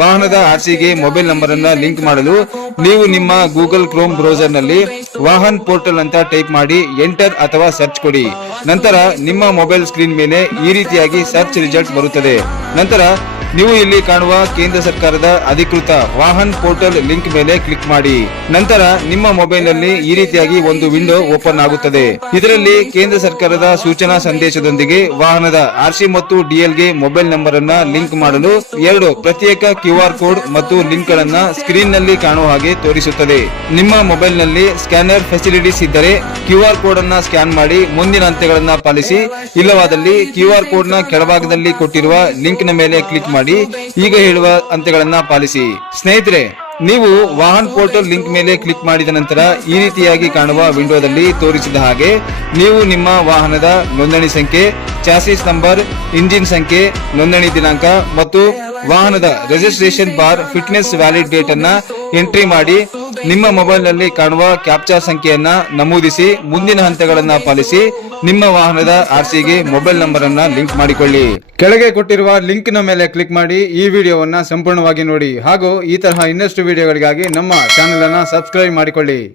ವಾಹನದ ಆರ್ಸಿಗೆ mobile number ಅನ್ನ link ಮಾಡಲು ನೀವು ನಿಮ್ಮ ಗೂಗಲ್ ಕ್ರೋಮ್ ಬ್ರೌಸರ್ ನಲ್ಲಿ ವಾಹನ್ ಪೋರ್ಟಲ್ ಅಂತ ಟೈಪ್ ಮಾಡಿ ಎಂಟರ್ ಅಥವಾ ಸರ್ಚ್ ಕೊಡಿ. ನಂತರ ನಿಮ್ಮ ಮೊಬೈಲ್ ಸ್ಕ್ರೀನ್ ಮೇಲೆ ಈ ರೀತಿಯಾಗಿ ಸರ್ಚ್ ರಿಸಲ್ಟ್ ಬರುತ್ತದೆ. ನಂತರ ನೀವು ಇಲ್ಲಿ ಕಾಣುವ ಕೇಂದ್ರ ಸರ್ಕಾರದ ಅಧಿಕೃತ ವಾಹನ್ ಪೋರ್ಟಲ್ ಲಿಂಕ್ ಮೇಲೆ ಕ್ಲಿಕ್ ಮಾಡಿ. ನಂತರ ನಿಮ್ಮ ಮೊಬೈಲ್ ನಲ್ಲಿ ಈ ರೀತಿಯಾಗಿ ಒಂದು ವಿಂಡೋ ಓಪನ್ ಆಗುತ್ತದೆ. ಇದರಲ್ಲಿ ಕೇಂದ್ರ ಸರ್ಕಾರದ ಸೂಚನಾ ಸಂದೇಶದೊಂದಿಗೆ ವಾಹನದ ಆರ್ಸಿ ಮತ್ತು ಡಿಎಲ್ ಗೆ ಮೊಬೈಲ್ ನಂಬರ್ ಅನ್ನ ಲಿಂಕ್ ಮಾಡಲು 2 ಪ್ರತ್ಯೇಕ QR ಕೋಡ್ ಮತ್ತು ಲಿಂಕ್ ಗಳನ್ನ ಸ್ಕ್ರೀನ್ ನಲ್ಲಿ ಕಾಣುವ ಹಾಗೆ ತೋರಿಸುತ್ತದೆ. ನಿಮ್ಮ ಮೊಬೈಲ್ ನಲ್ಲಿ ಸ್ಕ್ಯಾನರ್ ಫೆಸಿಲಿಟೀಸ್ ಇದ್ದರೆ QR ಕೋಡ್ ಅನ್ನ ಸ್ಕ್ಯಾನ್ ಮಾಡಿ ಮುಂದಿನ ಹಂತಗಳನ್ನ ಪಾಲಿಸಿ. ಇಲ್ಲವಾದಲ್ಲಿ QR ಕೋಡ್ ನ ಕೆಳಭಾಗದಲ್ಲಿ ಕೊಟ್ಟಿರುವ ಲಿಂಕ್ ನ ಮೇಲೆ ಕ್ಲಿಕ್ ಮಾಡಿ ಈಗ ಹೇಳುವ ಹಂತಗಳನ್ನ ಪಾಲಿಸಿ. ಸ್ನೇಹಿತರೆ, ನೀವು ವಾಹನ್ ಪೋರ್ಟಲ್ ಲಿಂಕ್ ಮೇಲೆ ಕ್ಲಿಕ್ ಮಾಡಿದ ನಂತರ ಈ ರೀತಿಯಾಗಿ ಕಾಣುವ ವಿಂಡೋದಲ್ಲಿ ತೋರಿಸಿದ ಹಾಗೆ ನೀವು ನಿಮ್ಮ ವಾಹನದ ನೋಂದಣಿ ಸಂಖ್ಯೆ, ಚಾಸಿಸ್ ನಂಬರ್, ಇಂಜಿನ್ ಸಂಖ್ಯೆ, ನೋಂದಣಿ ದಿನಾಂಕ ಮತ್ತು ವಾಹನದ registration bar fitness valid date ಅನ್ನ ಎಂಟ್ರಿ ಮಾಡಿ ನಿಮ್ಮ ಮೊಬೈಲ್ ನಲ್ಲಿ ಕಾಣುವ ಕ್ಯಾಪ್ಚಾ ಸಂಖ್ಯೆಯನ್ನ ನಮೂದಿಸಿ ಮುಂದಿನ ಹಂತಗಳನ್ನ ಪಾಲಿಸಿ ನಿಮ್ಮ ವಾಹನದ ಆರ್ಸಿಗೆ ಮೊಬೈಲ್ ನಂಬರ್ ಅನ್ನ ಲಿಂಕ್ ಮಾಡಿಕೊಳ್ಳಿ. ಕೆಳಗೆ ಕೊಟ್ಟಿರುವ ಲಿಂಕ್ ನ ಮೇಲೆ ಕ್ಲಿಕ್ ಮಾಡಿ ಈ ವಿಡಿಯೋವನ್ನ ಸಂಪೂರ್ಣವಾಗಿ ನೋಡಿ ಹಾಗೂ ಈ ತರಹ ಇನ್ನಷ್ಟು ವಿಡಿಯೋಗಳಿಗಾಗಿ ನಮ್ಮ ಚಾನೆಲ್ ಅನ್ನ ಸಬ್ಸ್ಕ್ರೈಬ್ ಮಾಡಿಕೊಳ್ಳಿ.